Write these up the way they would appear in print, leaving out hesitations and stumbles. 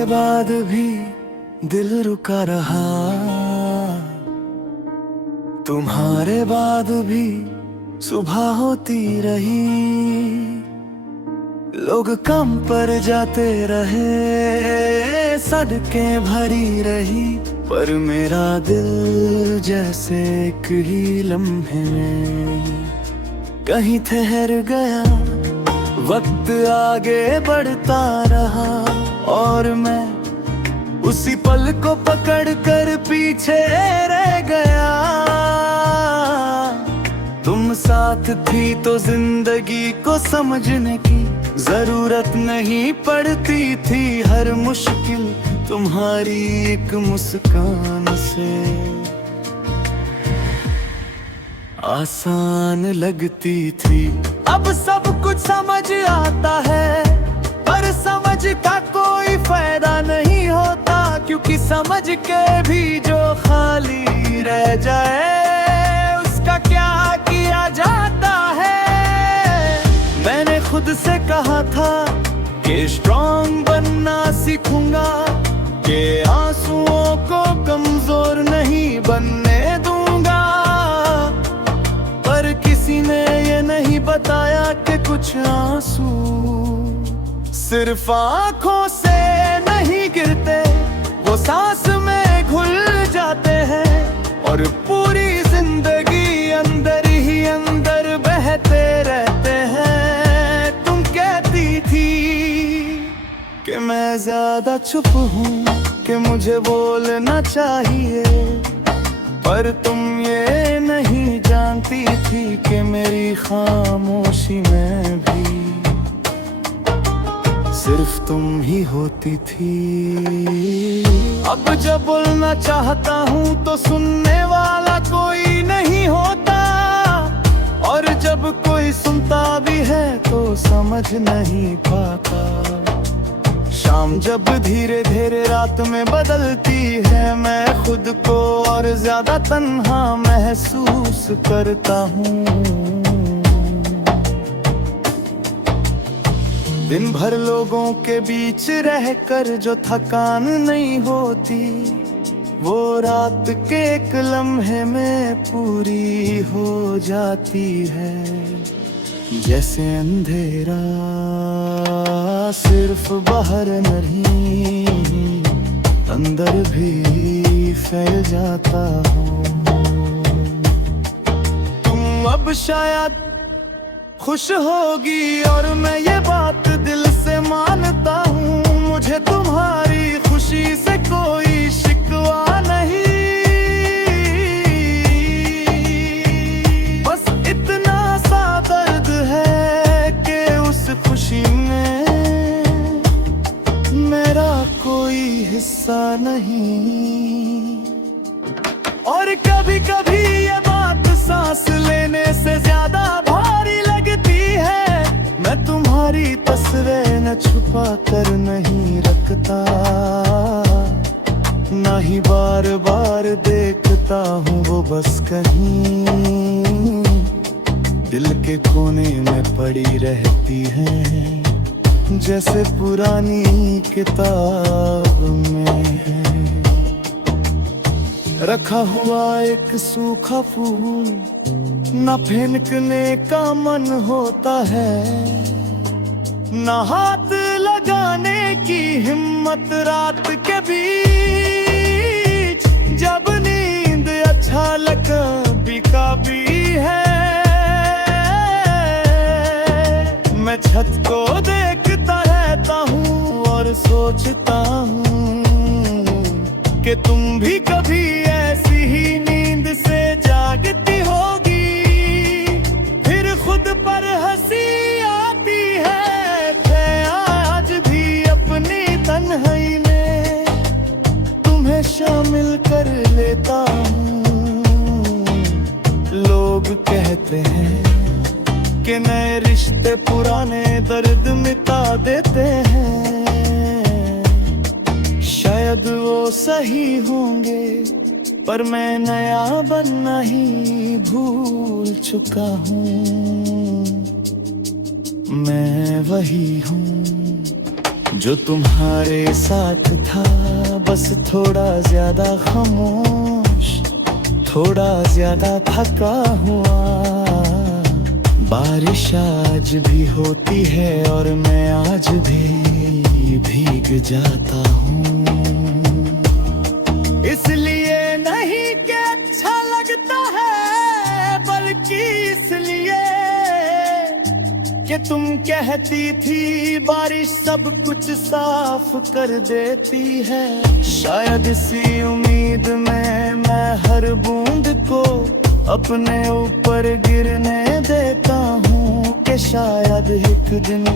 के बाद भी दिल रुका रहा, तुम्हारे बाद भी सुबह होती रही। लोग कम पर जाते रहे, सड़कें भरी रही, पर मेरा दिल जैसे एक ही लम्हे में कहीं ठहर गया। वक्त आगे बढ़ता रहा और मैं उसी पल को पकड़ कर पीछे रह गया। तुम साथ थी तो जिंदगी को समझने की जरूरत नहीं पड़ती थी। हर मुश्किल तुम्हारी एक मुस्कान से आसान लगती थी। अब सब कुछ समझ आता है, पर समझ का कोई फायदा नहीं होता, क्योंकि समझ के भी जो खाली रह जाए उसका क्या किया जाता है। मैंने खुद से कहा था कि स्ट्रॉन्ग बनना सीखूंगा, कि आंसुओं को कमजोर नहीं बनने दूंगा, पर किसी ने ये नहीं बताया कि कुछ आंसू सिर्फ आंखों से नहीं गिरते, वो सांस में घुल जाते हैं और पूरी जिंदगी अंदर ही अंदर बहते रहते हैं। तुम कहती थी कि मैं ज्यादा चुप हूँ, कि मुझे बोलना चाहिए, पर तुम ये नहीं जानती थी कि मेरी खामोशी में भी सिर्फ तुम ही होती थी। अब जब बोलना चाहता हूँ तो सुनने वाला कोई नहीं होता, और जब कोई सुनता भी है तो समझ नहीं पाता। शाम जब धीरे धीरे रात में बदलती है, मैं खुद को और ज्यादा तन्हा महसूस करता हूँ। दिन भर लोगों के बीच रहकर जो थकान नहीं होती, वो रात के एक लम्हे में पूरी हो जाती है। जैसे अंधेरा सिर्फ बाहर नहीं, अंदर भी फैल जाता हूँ। तुम अब शायद खुश होगी और मैं ये बात दिल से मानता हूँ। मुझे तुम्हारी खुशी से कोई शिकवा नहीं, बस इतना सा दर्द है कि उस खुशी में मेरा कोई हिस्सा नहीं। और कभी कभी ये बात सांस लेने से ज्यादा भारी लगती है। मैं तुम्हारी तस्वीर न छुपा कर नहीं रखता, ना ही बार बार देखता हूँ, वो बस कहीं दिल के कोने में पड़ी रहती है, जैसे पुरानी किताब में रखा हुआ एक सूखा फूल। न फेंकने का मन होता है, न हाथ लगाने की हिम्मत रात के बीच। जब नींद अच्छा लगता भी है, मैं छत को देखता रहता हूँ और सोचता हूँ कि तुम भी कभी ऐसी ही नींद से जागती होगी। फिर खुद पर हंसी आती है कि आज भी अपनी तन्हाई में तुम्हें शामिल कर लेता हूँ। लोग कहते हैं कि नए रिश्ते पुराने दर्द मिटा देते हैं, शायद वो सही होंगे, पर मैं नया बनना ही भूल चुका हूँ। मैं वही हूँ जो तुम्हारे साथ था बस थोड़ा ज्यादा खामोश, थोड़ा ज्यादा थका हुआ। बारिश आज भी होती है और मैं आज भी भीग जाता हूँ। इसलिए नहीं कि अच्छा लगता है, बल्कि इसलिए कि तुम कहती थी बारिश सब कुछ साफ कर देती है। शायद इसी उम्मीद में मैं हर बूंद को अपने ऊपर गिरने देता हूँ कि शायद एक दिन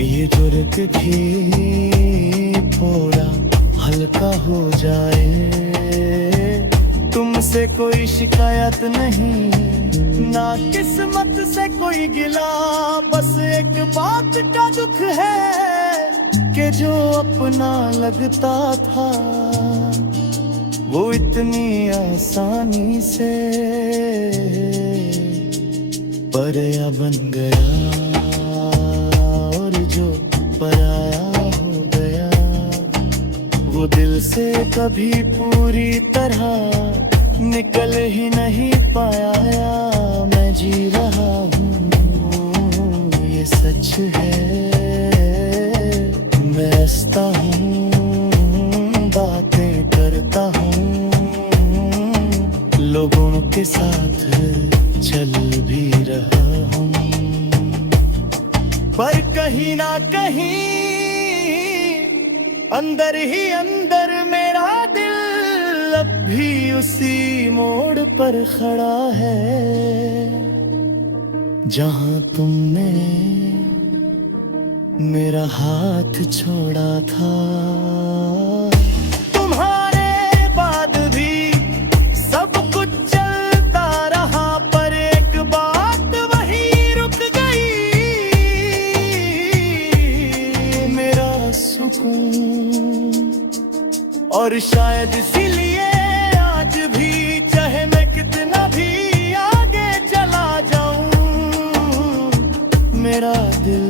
ये जुर्ग भी थोड़ा हल्का हो जाए। तुमसे कोई शिकायत नहीं, ना किस्मत से कोई गिला, बस एक बात का दुख है कि जो अपना लगता था वो इतनी आसानी से पराया बन गया, और जो पराया हो गया वो दिल से कभी पूरी तरह निकल ही नहीं पाया। मैं जी रहा हूँ ये सच है, मैं हंसता हूँ, बातें करता हूँ, लोगों के साथ चल भी रहा हूँ, पर कहीं ना कहीं अंदर ही अंदर मेरा दिल अब भी उसी मोड़ पर खड़ा है जहाँ तुमने मेरा हाथ छोड़ा था। तुम्हारे बाद भी सब कुछ चलता रहा, पर एक बात वही रुक गई, मेरा सुकून। और शायद इसीलिए आज भी चाहे मैं कितना भी आगे चला जाऊं, मेरा दिल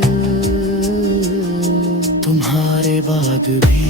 तुम्हारे बाद भी